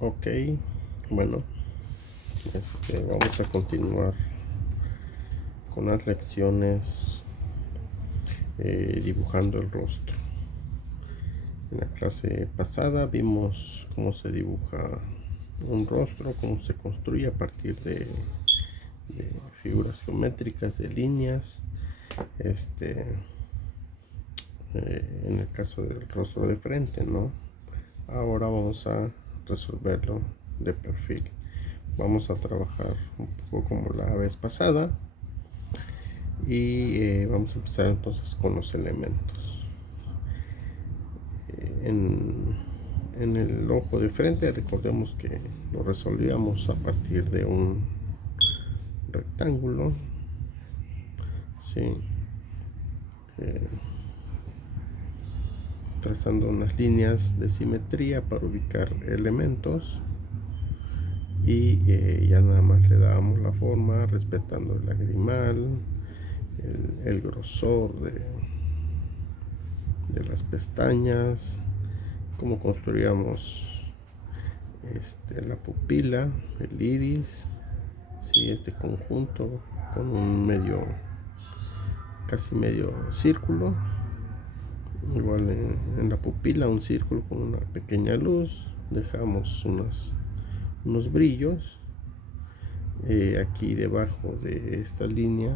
Ok, bueno, vamos a continuar con las lecciones dibujando el rostro. En la clase pasada vimos cómo se dibuja un rostro, cómo se construye a partir de figuras geométricas, de líneas. En el caso del rostro de frente, ¿no? Ahora vamos a resolverlo de perfil. Vamos a trabajar un poco como la vez pasada y vamos a empezar entonces con los elementos. En el ojo de frente, recordemos que lo resolvíamos a partir de un rectángulo, ¿sí? Trazando unas líneas de simetría para ubicar elementos y ya nada más le dábamos la forma respetando el lagrimal, el grosor de las pestañas, cómo construíamos la pupila, el iris, ¿sí? Este conjunto con un casi medio círculo, igual en la pupila un círculo con una pequeña luz, dejamos unos brillos. Aquí debajo de esta línea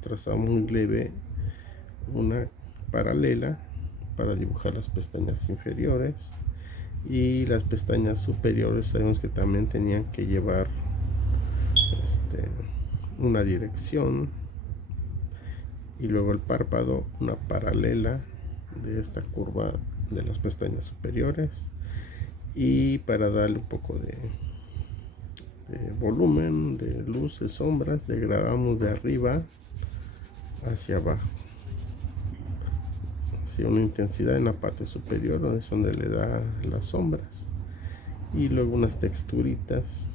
trazamos muy leve una paralela para dibujar las pestañas inferiores, y las pestañas superiores sabemos que también tenían que llevar una dirección, y luego el párpado una paralela de esta curva de las pestañas superiores, y para darle un poco de volumen, de luces, sombras, degradamos de arriba hacia abajo, así una intensidad en la parte superior donde le da las sombras, y luego unas texturitas,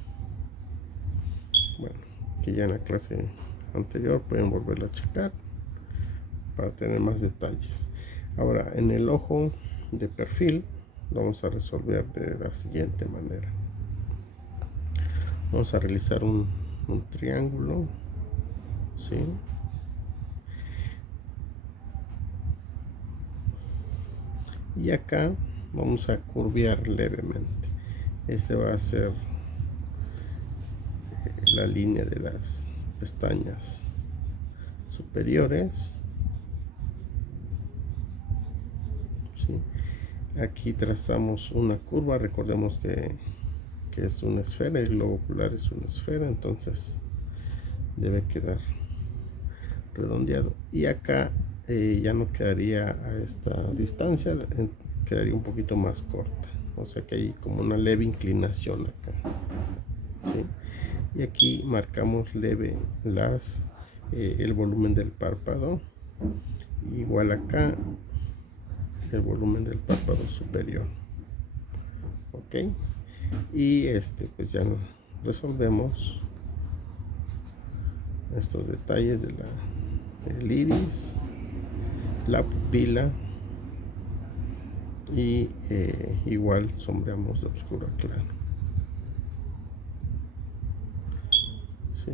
bueno, que ya en la clase anterior pueden volverlo a checar para tener más detalles. Ahora, en el ojo de perfil lo vamos a resolver de la siguiente manera. Vamos a realizar un triángulo, ¿sí? Y acá vamos a curvear levemente. Este va a ser la línea de las pestañas superiores, ¿sí? Aquí trazamos una curva, recordemos que es una esfera, y el globo ocular es una esfera, entonces debe quedar redondeado. Y acá ya no quedaría a esta distancia, quedaría un poquito más corta, o sea que hay como una leve inclinación acá, ¿sí? Y aquí marcamos leve el volumen del párpado, igual acá el volumen del párpado superior, ok. Y pues ya resolvemos estos detalles del iris, la pupila, y igual sombreamos de oscuro a claro, ¿sí?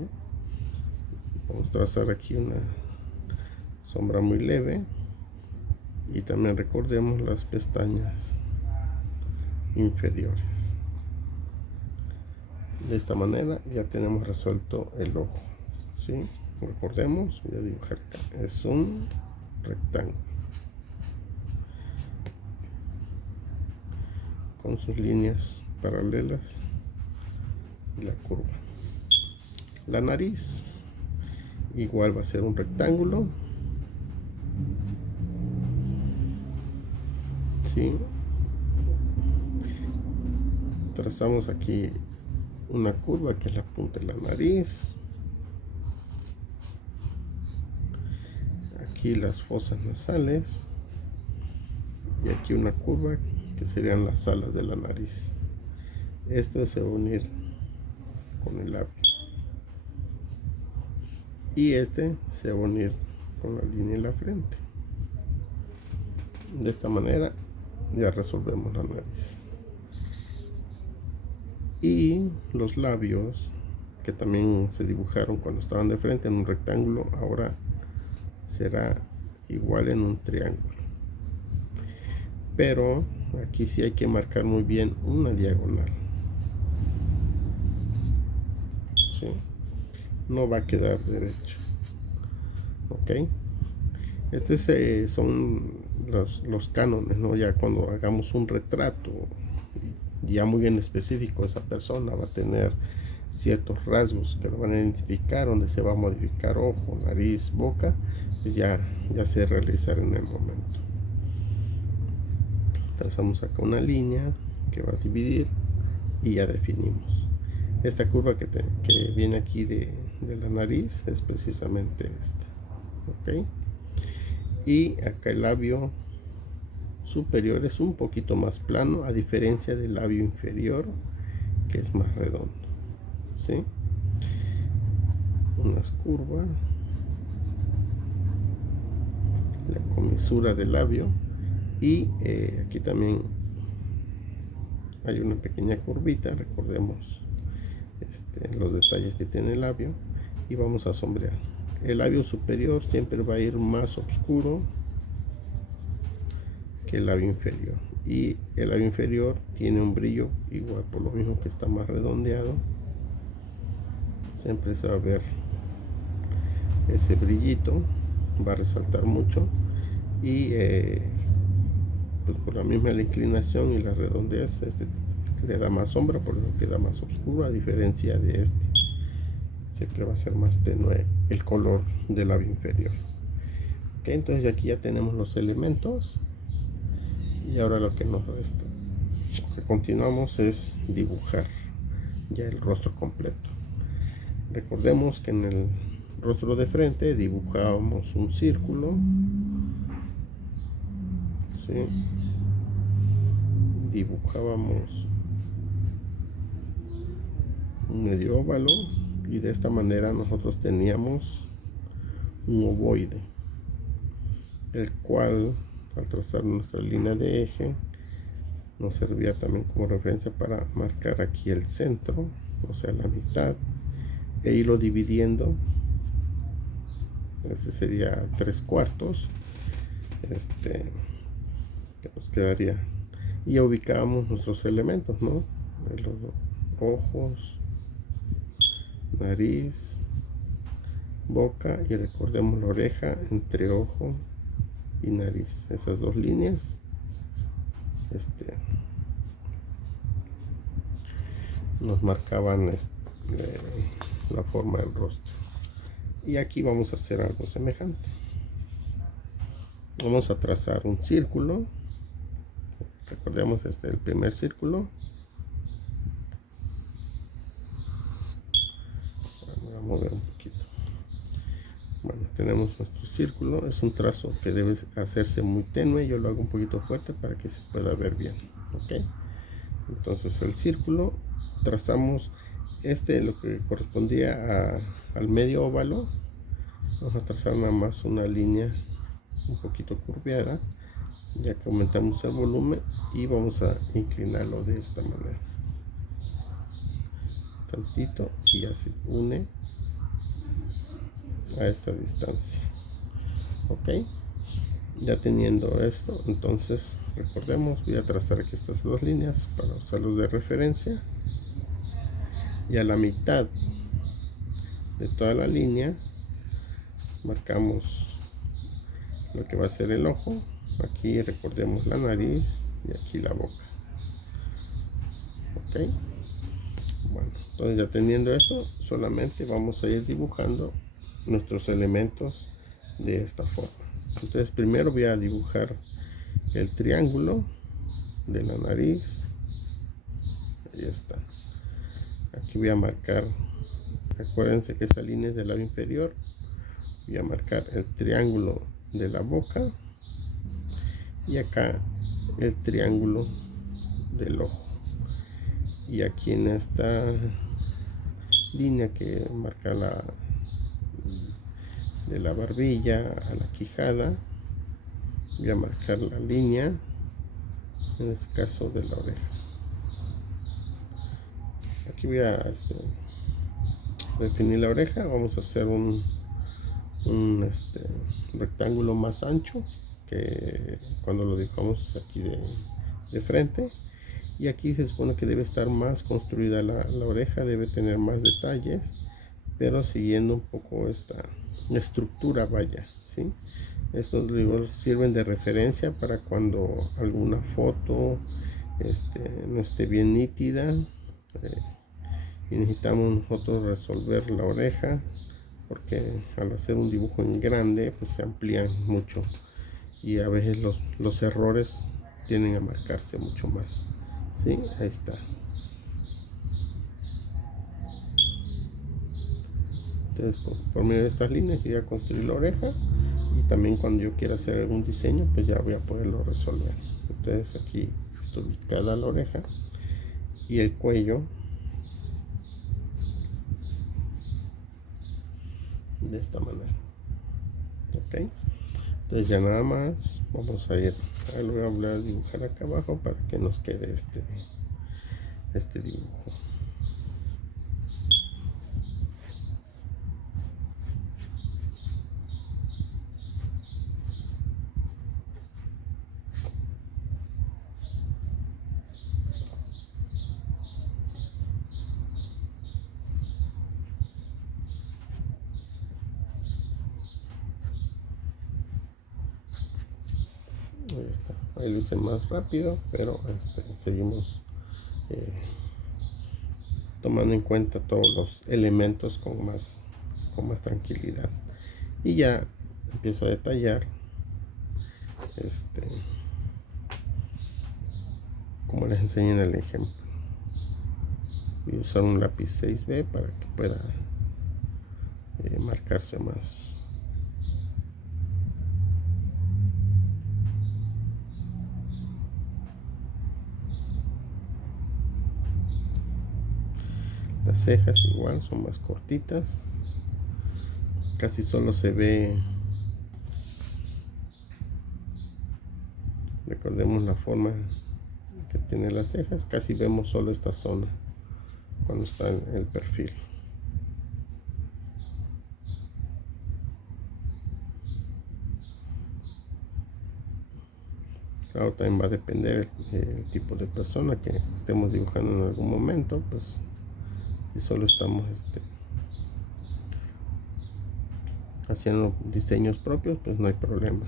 Vamos a trazar aquí una sombra muy leve, y también recordemos las pestañas inferiores. De esta manera ya tenemos resuelto el ojo, ¿sí? Recordemos, voy a dibujar acá, es un rectángulo con sus líneas paralelas y la curva. La nariz igual va a ser un rectángulo, ¿sí? Trazamos aquí una curva que es la punta de la nariz, aquí las fosas nasales, y aquí una curva que serían las alas de la nariz. Esto se va a unir con el labio, y se va a unir con la línea de la frente. De esta manera ya resolvemos la nariz. Y los labios, que también se dibujaron cuando estaban de frente en un rectángulo, ahora será igual en un triángulo. Pero aquí sí hay que marcar muy bien una diagonal. ¿Sí? No va a quedar derecho. ¿Ok? Estos son los cánones, ¿no? Ya cuando hagamos un retrato, ya muy en específico, esa persona va a tener ciertos rasgos que lo van a identificar, donde se va a modificar ojo, nariz, boca, pues ya se realizará en el momento. Trazamos acá una línea que va a dividir y ya definimos. Esta curva que viene aquí de la nariz es precisamente esta. ¿Ok? Y acá el labio superior es un poquito más plano, a diferencia del labio inferior, que es más redondo. ¿Sí? Unas curvas, la comisura del labio, y aquí también hay una pequeña curvita, recordemos los detalles que tiene el labio, y vamos a sombrear. El labio superior siempre va a ir más oscuro que el labio inferior, y el labio inferior tiene un brillo igual, por lo mismo que está más redondeado, siempre se va a ver ese brillito, va a resaltar mucho, y pues por la misma inclinación y la redondez, le da más sombra, por eso queda más oscuro, a diferencia de siempre va a ser más tenue el color del labio inferior. Ok, entonces aquí ya tenemos los elementos, y ahora lo que nos resta, lo que continuamos, es dibujar ya el rostro completo. Recordemos que en el rostro de frente dibujábamos un círculo, ¿sí? Dibujábamos un medio óvalo, y de esta manera nosotros teníamos un ovoide, el cual, al trazar nuestra línea de eje, nos servía también como referencia para marcar aquí el centro, o sea, la mitad, e irlo dividiendo. Este sería 3/4, que nos quedaría, y ya ubicábamos nuestros elementos, ¿no? Los ojos, nariz, boca, y recordemos la oreja entre ojo y nariz. Esas dos líneas nos marcaban la forma del rostro. Y aquí vamos a hacer algo semejante. Vamos a trazar un círculo. Recordemos el primer círculo. Voy a mover un poquito. Bueno, tenemos nuestro círculo. Es un trazo que debe hacerse muy tenue. Yo lo hago un poquito fuerte para que se pueda ver bien. ¿Ok? Entonces el círculo, trazamos lo que correspondía al medio óvalo. Vamos a trazar nada más una línea un poquito curveada, ya que aumentamos el volumen, y vamos a inclinarlo de esta manera tantito, y así une a esta distancia. Ok, ya teniendo esto, entonces recordemos, voy a trazar aquí estas dos líneas para usarlos de referencia, y a la mitad de toda la línea marcamos lo que va a ser el ojo. Aquí recordemos la nariz, y aquí la boca. Ok, bueno, entonces ya teniendo esto, solamente vamos a ir dibujando nuestros elementos de esta forma. Entonces primero voy a dibujar el triángulo de la nariz. Ahí está. Aquí voy a marcar, acuérdense que esta línea es del lado inferior. Voy a marcar el triángulo de la boca, y acá el triángulo del ojo, y aquí en esta línea que marca de la barbilla a la quijada, voy a marcar la línea, en este caso, de la oreja. aquí voy a definir la oreja. Vamos a hacer un rectángulo más ancho que cuando lo dibujamos aquí de frente. Y aquí se supone que debe estar más construida la oreja, debe tener más detalles, pero siguiendo un poco esta estructura, vaya, ¿sí? Estos libros sirven de referencia para cuando alguna foto no esté bien nítida, y necesitamos nosotros resolver la oreja, porque al hacer un dibujo en grande pues se amplían mucho y a veces los errores tienden a marcarse mucho más. Sí, ahí está. Entonces por medio de estas líneas yo voy a construir la oreja, y también cuando yo quiera hacer algún diseño pues ya voy a poderlo resolver. Entonces aquí está ubicada la oreja y el cuello de esta manera. Ok, entonces ya nada más vamos a ir a dibujar acá abajo para que nos quede este dibujo. Ahí está, ahí luce más rápido, pero seguimos tomando en cuenta todos los elementos con más tranquilidad. Y ya empiezo a detallar como les enseñé en el ejemplo. Voy a usar un lápiz 6B para que pueda marcarse más. Las cejas igual son más cortitas, casi solo se ve, recordemos la forma que tiene las cejas, casi vemos solo esta zona cuando está en el perfil. Claro, también va a depender el tipo de persona que estemos dibujando en algún momento. Pues si solo estamos haciendo diseños propios, pues no hay problema.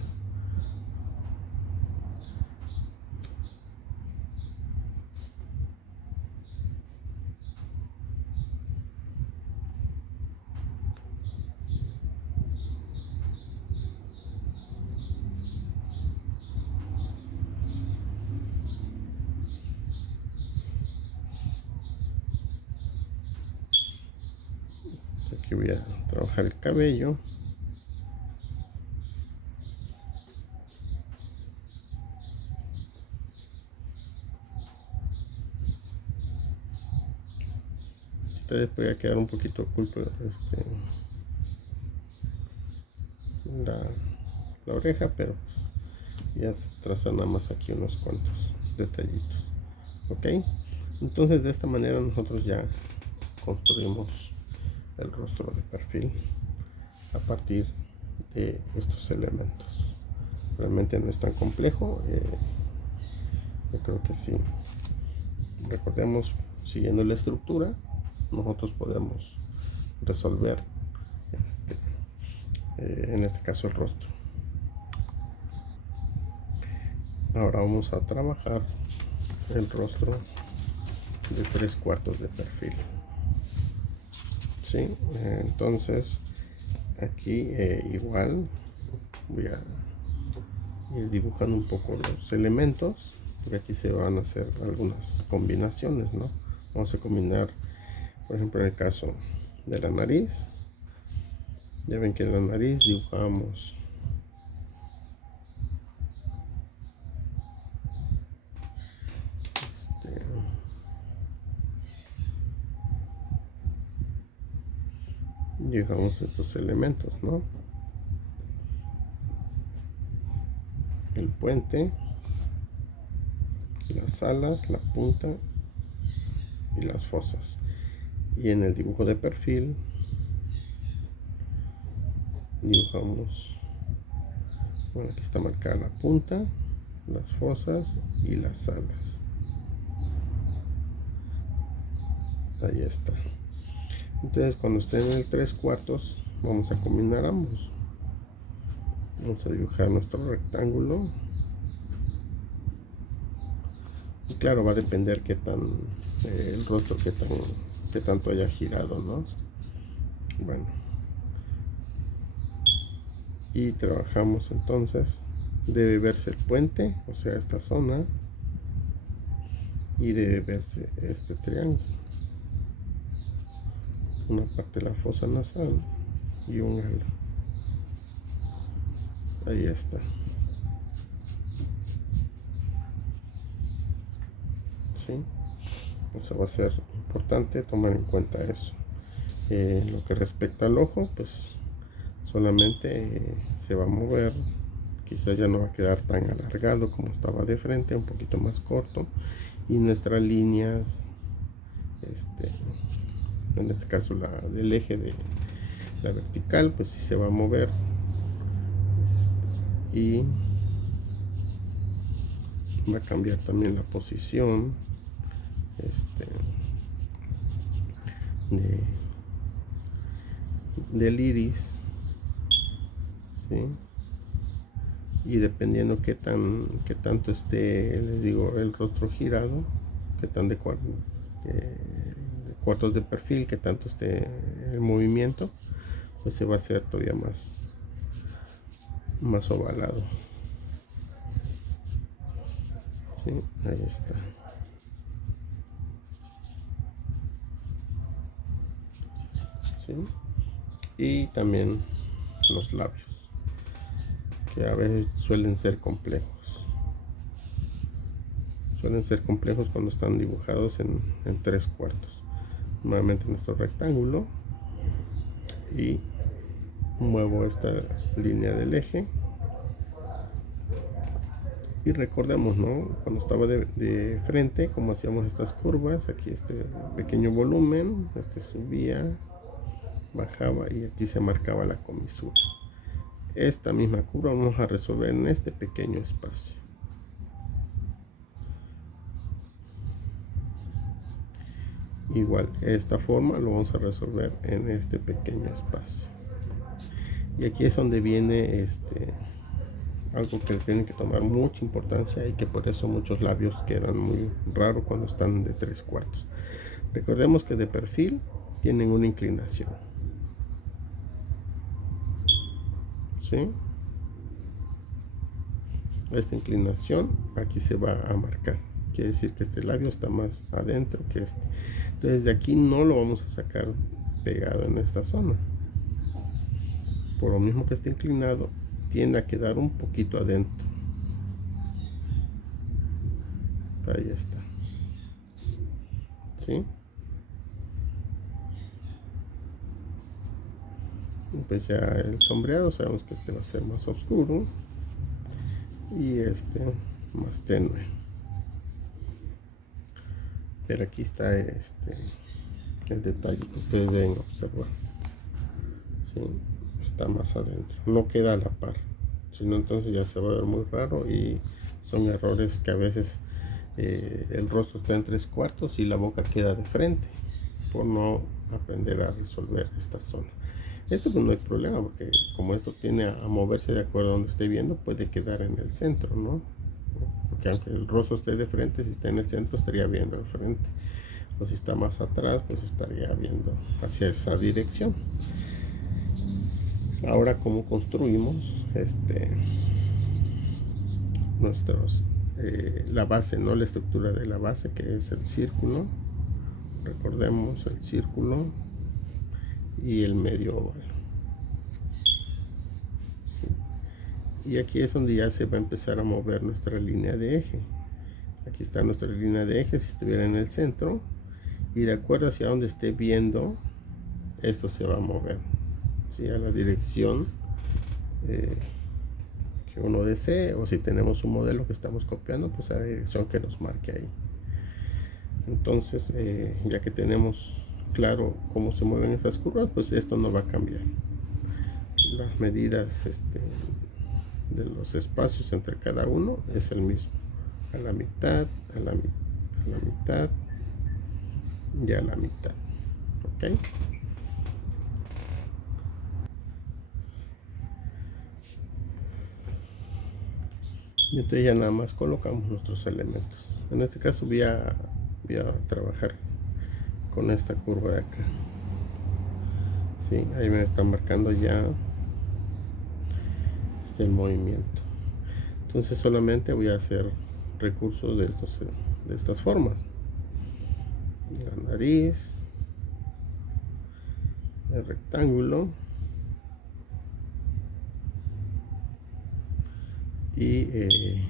Aquí voy a trabajar el cabello. Ustedes puede quedar un poquito oculto la oreja, pero ya se trazan nada más aquí unos cuantos detallitos. Ok, entonces de esta manera nosotros ya construimos el rostro de perfil a partir de estos elementos. Realmente no es tan complejo, yo creo que sí. Recordemos, siguiendo la estructura nosotros podemos resolver en este caso el rostro. Ahora vamos a trabajar el rostro de 3/4 de perfil. ¿Sí? Entonces aquí igual voy a ir dibujando un poco los elementos, porque aquí se van a hacer algunas combinaciones, ¿no? Vamos a combinar, por ejemplo, en el caso de la nariz. Ya ven que en la nariz dibujamos dibujamos estos elementos, ¿no? El puente, las alas, la punta y las fosas. Y en el dibujo de perfil dibujamos, bueno, aquí está marcada la punta, las fosas y las alas. Ahí está. Entonces cuando esté en el 3/4 vamos a combinar ambos. Vamos a dibujar nuestro rectángulo. Y claro, va a depender qué tan el rostro, qué tanto haya girado, ¿no? Bueno. Y trabajamos entonces. Debe verse el puente, o sea, esta zona. Y debe verse este triángulo. Una parte de la fosa nasal y un ala. Ahí está. ¿Sí? Eso va a ser importante tomar en cuenta eso. Lo que respecta al ojo, pues solamente se va a mover. Quizás ya no va a quedar tan alargado como estaba de frente, un poquito más corto. Y nuestras líneas, en este caso la del eje de la vertical, pues sí se va a mover. Y va a cambiar también la posición del iris, ¿sí? Y dependiendo qué tanto esté, les digo, el rostro girado, qué tan de cuartos de perfil, qué tanto esté el movimiento, pues se va a hacer todavía más ovalado. Sí, ahí está. ¿Sí? Y también los labios, que a veces suelen ser complejos. Suelen ser complejos cuando están dibujados en 3/4. Nuevamente nuestro rectángulo y muevo esta línea del eje. Y recordemos, ¿no? Cuando estaba de frente, como hacíamos estas curvas, aquí este pequeño volumen, subía, bajaba y aquí se marcaba la comisura. Esta misma curva vamos a resolver en este pequeño espacio. Igual, esta forma lo vamos a resolver en este pequeño espacio. Y aquí es donde viene algo que le tienen que tomar mucha importancia y que por eso muchos labios quedan muy raros cuando están de 3/4. Recordemos que de perfil tienen una inclinación. ¿Sí? Esta inclinación aquí se va a marcar. Quiere decir que este labio está más adentro que este. Entonces de aquí no lo vamos a sacar pegado en esta zona. Por lo mismo que está inclinado, tiende a quedar un poquito adentro. Ahí está. ¿Sí? Pues ya el sombreado sabemos que este va a ser más oscuro y más tenue. Pero aquí está el detalle que ustedes deben observar. ¿Sí? Está más adentro, no queda a la par, sino entonces ya se va a ver muy raro y son errores que a veces el rostro está en 3/4 y la boca queda de frente por no aprender a resolver esta zona. Esto pues no hay problema porque como esto tiene a moverse de acuerdo a donde esté viendo, puede quedar en el centro, ¿no? Porque aunque el rostro esté de frente, si está en el centro estaría viendo de frente, o si está más atrás pues estaría viendo hacia esa dirección. Ahora, ¿cómo construimos la base, no? La estructura de la base, que es el círculo. Recordemos el círculo y el medio óvalo. Y aquí es donde ya se va a empezar a mover nuestra línea de eje. Aquí está nuestra línea de eje si estuviera en el centro, y de acuerdo hacia donde esté viendo, esto se va a mover, ¿sí? A la dirección que uno desee, o si tenemos un modelo que estamos copiando, pues a la dirección que nos marque ahí. Entonces ya que tenemos claro cómo se mueven estas curvas, pues esto no va a cambiar. Las medidas de los espacios entre cada uno es el mismo. A la mitad, a la mitad y a la mitad. ¿Ok? Y entonces ya nada más colocamos nuestros elementos. En este caso voy a trabajar con esta curva de acá. ¿Sí? Ahí me está marcando ya el movimiento. Entonces solamente voy a hacer recursos de estas formas. La nariz, el rectángulo y el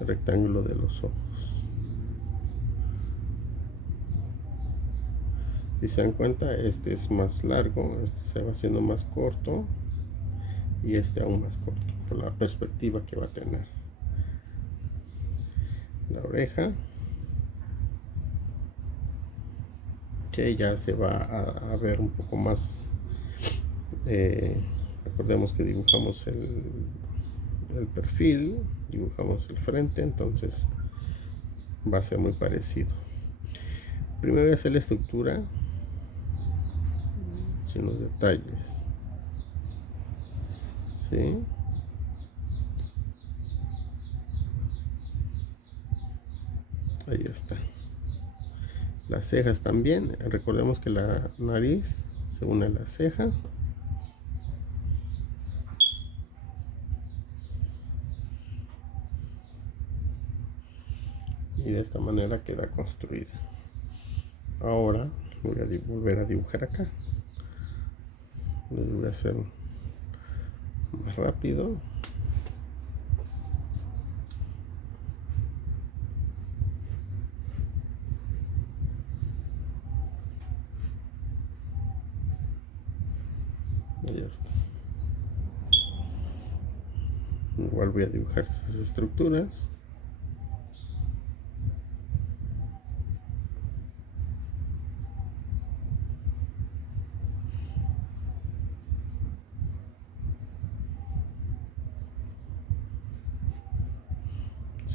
rectángulo de los ojos. Si se dan cuenta, este es más largo, este se va haciendo más corto y este aún más corto por la perspectiva que va a tener. La oreja, que ya se va a ver un poco más. Recordemos que dibujamos el perfil, dibujamos el frente, entonces va a ser muy parecido. Primero voy a hacer la estructura sin los detalles. ¿Sí? Ahí está. Las cejas también. Recordemos que la nariz se une a la ceja. Y de esta manera queda construida. Ahora voy a volver a dibujar acá. Lo voy a hacer más rápido. Y ya está. Igual voy a dibujar esas estructuras.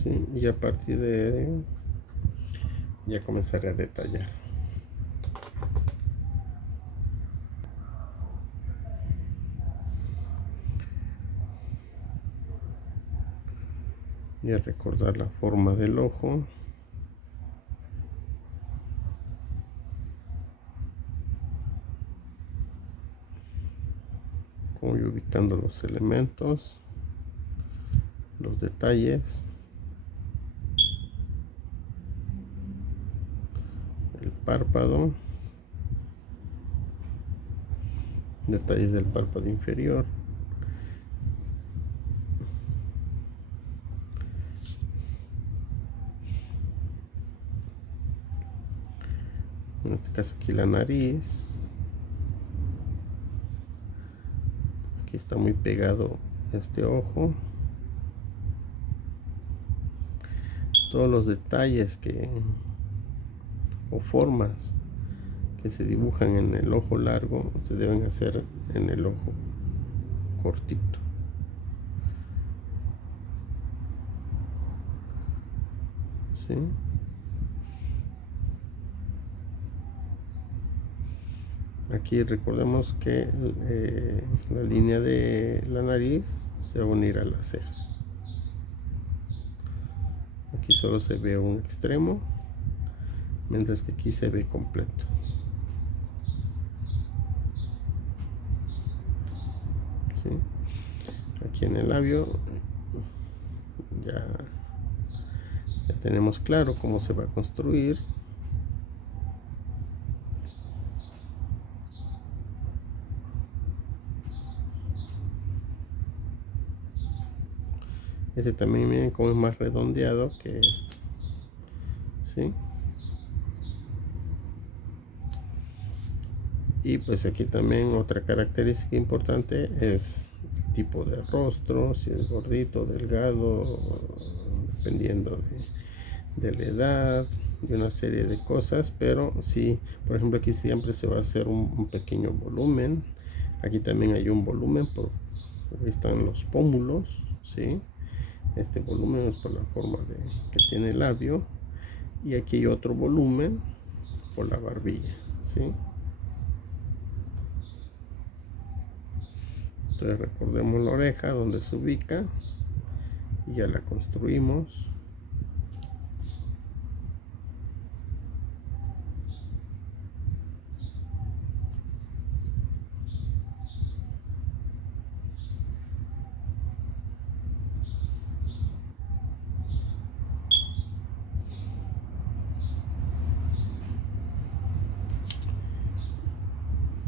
¿Sí? Y a partir de ahí ya comenzaré a detallar. Y a recordar la forma del ojo. Voy ubicando los elementos, los detalles, el párpado, detalles del párpado inferior, en este caso aquí la nariz. Aquí está muy pegado este ojo. Todos los detalles o formas que se dibujan en el ojo largo se deben hacer en el ojo cortito. ¿Sí? Aquí recordemos que la línea de la nariz se va a unir a la ceja. Aquí solo se ve un extremo, mientras que aquí se ve completo. ¿Sí? Aquí en el labio ya tenemos claro cómo se va a construir. Este también, miren cómo es más redondeado que este. ¿Sí? Y pues aquí también otra característica importante es el tipo de rostro, si es gordito, delgado, dependiendo de la edad, una serie de cosas, pero sí, por ejemplo, aquí siempre se va a hacer un pequeño volumen. Aquí también hay un volumen, ahí están los pómulos, ¿sí? Este volumen es por la forma que tiene el labio, y aquí hay otro volumen por la barbilla, ¿sí? Entonces recordemos la oreja donde se ubica y ya la construimos.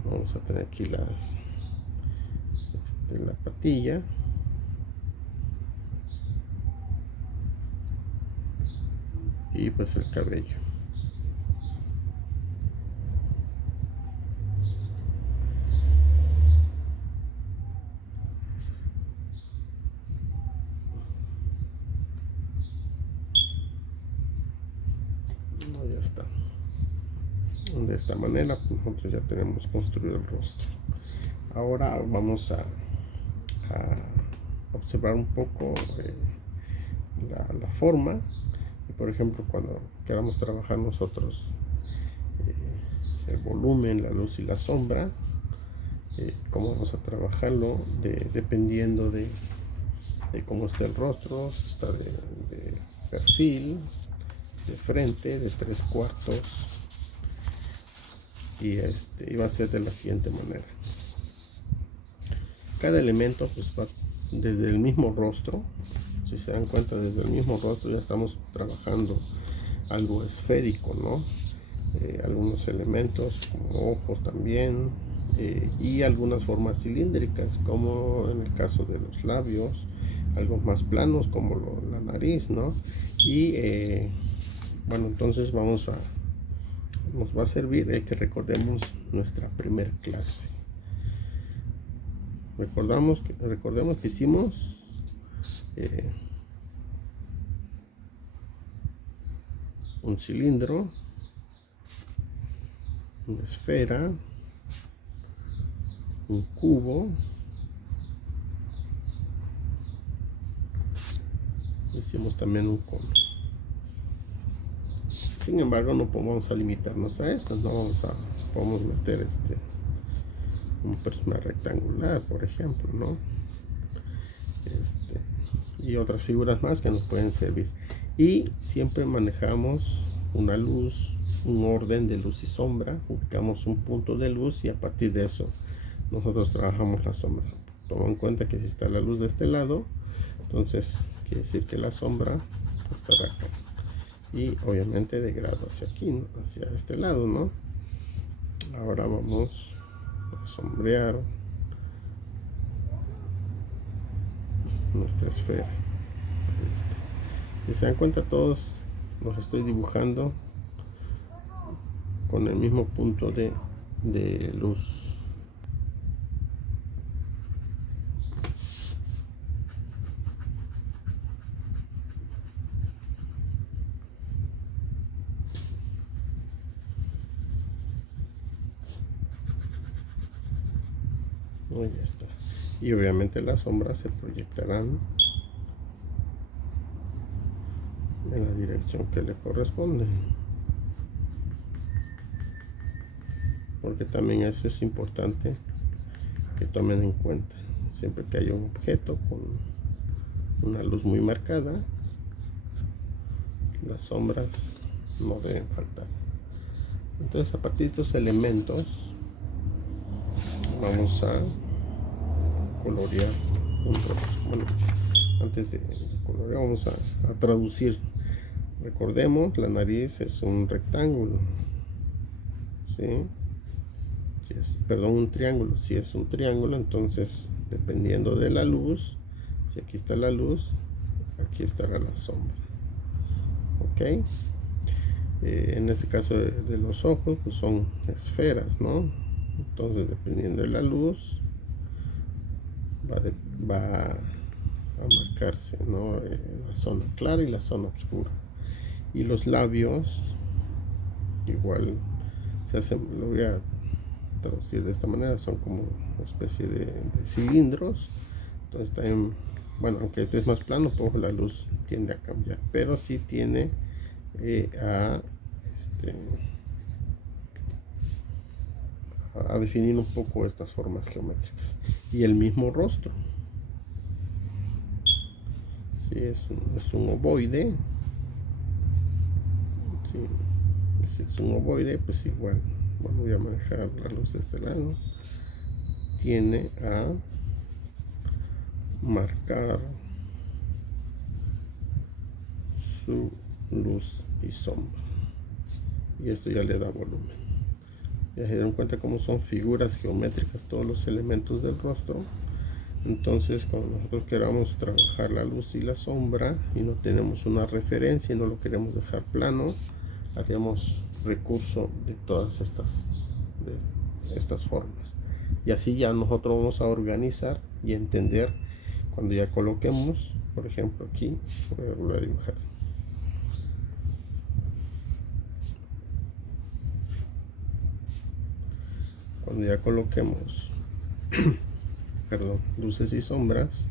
Vamos a tener aquí la patilla. Y pues el cabello. Ya está. De esta manera pues nosotros ya tenemos construido el rostro. Ahora vamos a observar un poco la forma. Y por ejemplo, cuando queramos trabajar nosotros el volumen, la luz y la sombra, cómo vamos a trabajarlo dependiendo de cómo está el rostro, si está de perfil, de frente, de 3/4, y va a ser de la siguiente manera. Cada elemento pues va desde el mismo rostro. Si se dan cuenta, desde el mismo rostro ya estamos trabajando algo esférico, ¿no? Algunos elementos como ojos también, y algunas formas cilíndricas, como en el caso de los labios, algo más planos como la nariz, ¿no? Y bueno, entonces nos va a servir el que recordemos nuestra primer clase. Recordemos que hicimos un cilindro, una esfera, un cubo, hicimos también un cono. Sin embargo, no vamos a limitarnos a esto, podemos meter un prisma rectangular, por ejemplo, ¿no? Y otras figuras más que nos pueden servir. Y siempre manejamos una luz, un orden de luz y sombra, ubicamos un punto de luz y a partir de eso nosotros trabajamos la sombra. Toma en cuenta que si está la luz de este lado, entonces quiere decir que la sombra estará acá, y obviamente de grado hacia aquí, ¿no? Hacia este lado, ¿no? Ahora vamos a sombrear nuestra esfera. Ahí está. Si se dan cuenta, todos los estoy dibujando con el mismo punto de luz. Ya está. Y obviamente las sombras se proyectarán en la dirección que le corresponde, porque también eso es importante que tomen en cuenta. Siempre que haya un objeto con una luz muy marcada, las sombras no deben faltar. Entonces, a partir de estos elementos vamos a colorear un rostro. Bueno, antes de colorear vamos a traducir. Recordemos, la nariz es un rectángulo, ¿sí? Perdón, un triángulo. Si es un triángulo, entonces dependiendo de la luz, si aquí está la luz, aquí estará la sombra. Ok. En este caso de los ojos, pues son esferas, ¿no? Entonces dependiendo de la luz va a marcarse, ¿no? La zona clara y la zona oscura. Y los labios igual se hacen, lo voy a traducir de esta manera, son como una especie de cilindros. Entonces también, bueno, aunque este es más plano, pues la luz tiende a cambiar, pero sí tiene a a definir un poco estas formas geométricas. Y el mismo rostro, ¿sí? Es un ovoide. ¿Sí? Si es un ovoide, pues igual, bueno, voy a manejar la luz de este lado. Tiene a marcar su luz y sombra. Y esto ya le da volumen. Ya se dan cuenta cómo son figuras geométricas todos los elementos del rostro. Entonces, cuando nosotros queramos trabajar la luz y la sombra y no tenemos una referencia y no lo queremos dejar plano, haríamos recurso de todas estas formas. Y así ya nosotros vamos a organizar y entender cuando ya coloquemos, por ejemplo, aquí voy a volver a dibujar. Cuando ya coloquemos perdón, luces y sombras,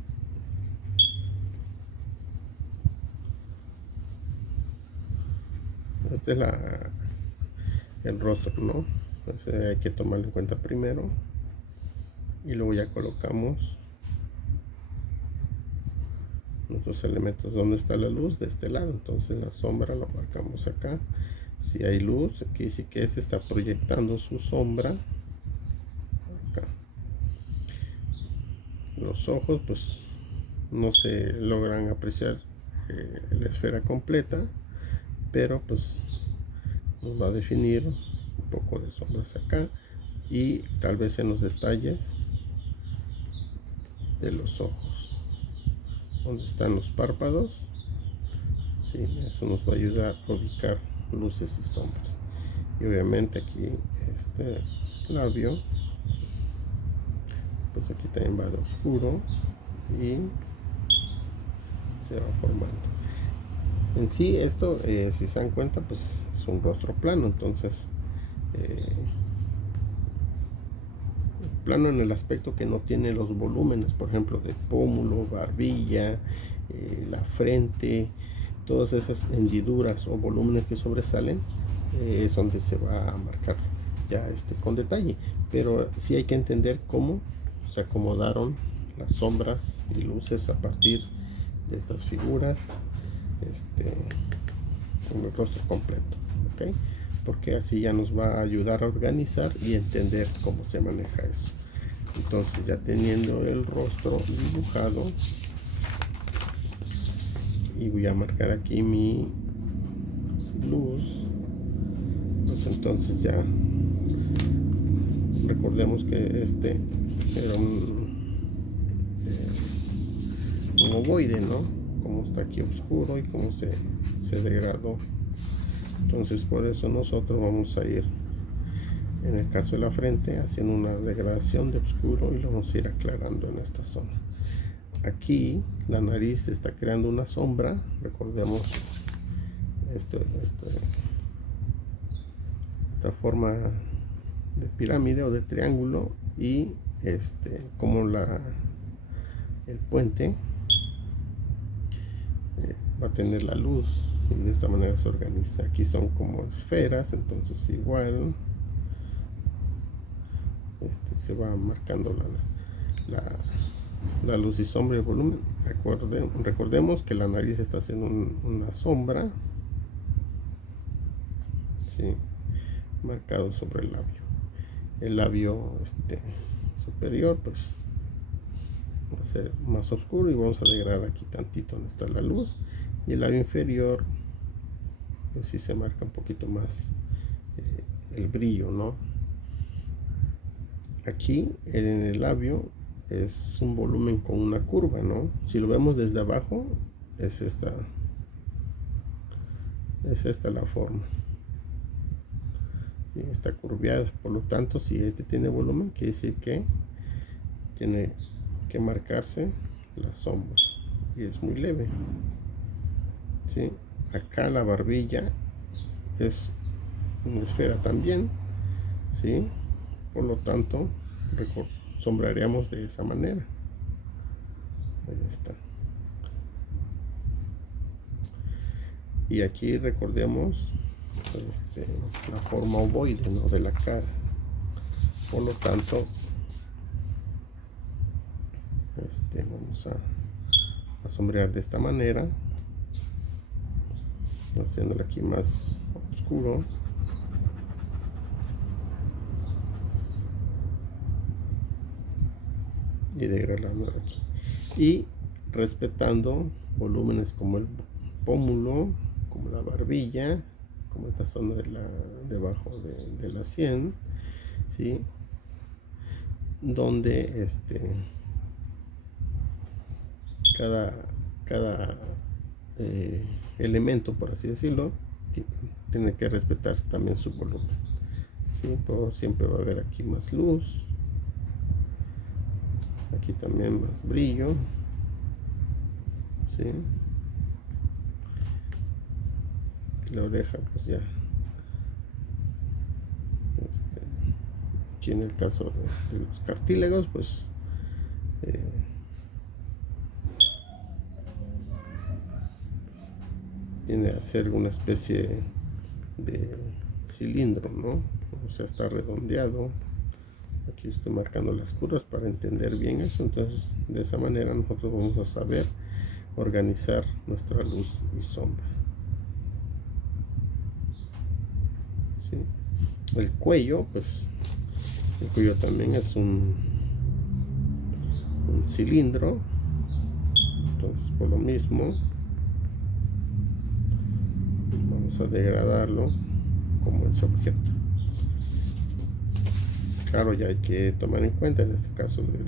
este es el rostro, ¿no? Entonces hay que tomarlo en cuenta primero y luego ya colocamos nuestros elementos. ¿Dónde está la luz? De este lado. Entonces la sombra lo marcamos acá. Si hay luz, aquí sí que este está proyectando su sombra acá. Los ojos pues no se logran apreciar la esfera completa, pero pues nos va a definir un poco de sombras acá y tal vez en los detalles de los ojos, donde están los párpados. Sí, eso nos va a ayudar a ubicar luces y sombras. Y obviamente aquí este labio, pues aquí también va de oscuro y se va formando. En sí esto, si se dan cuenta, pues es un rostro plano. Entonces plano en el aspecto que no tiene los volúmenes, por ejemplo, de pómulo, barbilla, la frente, todas esas hendiduras o volúmenes que sobresalen, es donde se va a marcar ya con detalle. Pero sí hay que entender cómo se acomodaron las sombras y luces a partir de estas figuras con el rostro completo, ¿ok? Porque así ya nos va a ayudar a organizar y entender cómo se maneja eso. Entonces, ya teniendo el rostro dibujado, y voy a marcar aquí mi luz, pues entonces ya recordemos que este era un ovoide, ¿no? Como está aquí oscuro y cómo se degradó. Entonces por eso nosotros vamos a ir, en el caso de la frente, haciendo una degradación de oscuro y lo vamos a ir aclarando en esta zona. Aquí la nariz está creando una sombra, recordemos esta forma de pirámide o de triángulo, y como el puente va a tener la luz, y de esta manera se organiza. Aquí son como esferas, entonces igual se va marcando la luz y sombra y el volumen. Recordemos que la nariz está haciendo una sombra, ¿sí? Marcado sobre el labio. El labio superior pues va a ser más oscuro y vamos a degradar aquí tantito donde está la luz, y el labio inferior pues sí se marca un poquito más el brillo, ¿no? Aquí en el labio es un volumen con una curva, ¿no? Si lo vemos desde abajo, es esta la forma, ¿sí? Está curviada. Por lo tanto, si tiene volumen, quiere decir que tiene que marcarse la sombra, y es muy leve, ¿sí? Acá la barbilla es una esfera también, ¿sí? Por lo tanto, sombrearíamos de esa manera. Ahí está. Y aquí recordemos la forma ovoide, ¿no?, de la cara. Por lo tanto, vamos a sombrear de esta manera, haciéndolo aquí más oscuro. Y degradando aquí. Y respetando volúmenes como el pómulo, como la barbilla, como esta zona debajo de la sien, ¿sí? Donde cada elemento, por así decirlo, tiene que respetar también su volumen, ¿sí? Pero siempre va a haber aquí más luz, aquí también más brillo, ¿sí? La oreja, pues ya, aquí en el caso de los cartílagos, pues tiene a ser una especie de cilindro, ¿no? O sea, está redondeado. Aquí estoy marcando las curvas para entender bien eso. Entonces, de esa manera nosotros vamos a saber organizar nuestra luz y sombra. ¿Sí? El cuello, pues el cuello también es un cilindro. Entonces, por lo mismo, vamos a degradarlo como ese objeto. Claro, ya hay que tomar en cuenta en este caso de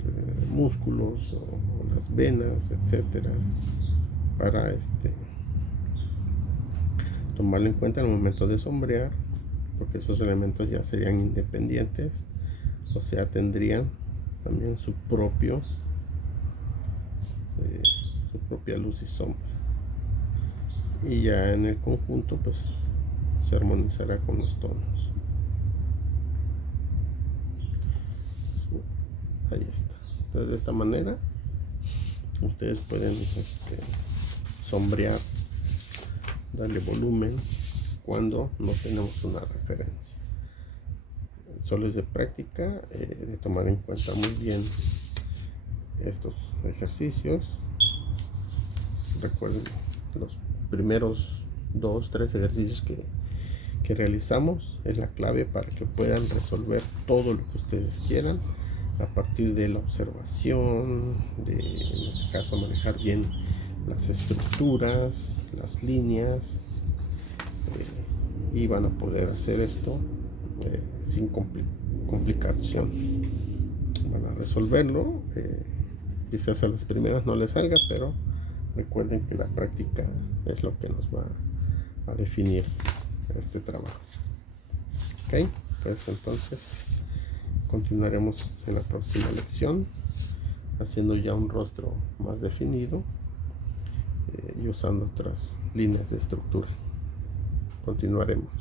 músculos o las venas, etcétera, para tomarlo en cuenta en el momento de sombrear, porque esos elementos ya serían independientes, o sea, tendrían también su propia luz y sombra, y ya en el conjunto pues se armonizará con los tonos. Ahí está. Entonces, de esta manera ustedes pueden sombrear, darle volumen cuando no tenemos una referencia. Solo es de práctica, de tomar en cuenta muy bien estos ejercicios. Recuerden los primeros 2-3 ejercicios que realizamos, es la clave para que puedan resolver todo lo que ustedes quieran a partir de la observación, en este caso manejar bien las estructuras, las líneas, y van a poder hacer esto sin complicación. Van a resolverlo, quizás a las primeras no les salga, pero recuerden que la práctica es lo que nos va a definir este trabajo. Ok, pues entonces continuaremos en la próxima lección haciendo ya un rostro más definido y usando otras líneas de estructura. Continuaremos.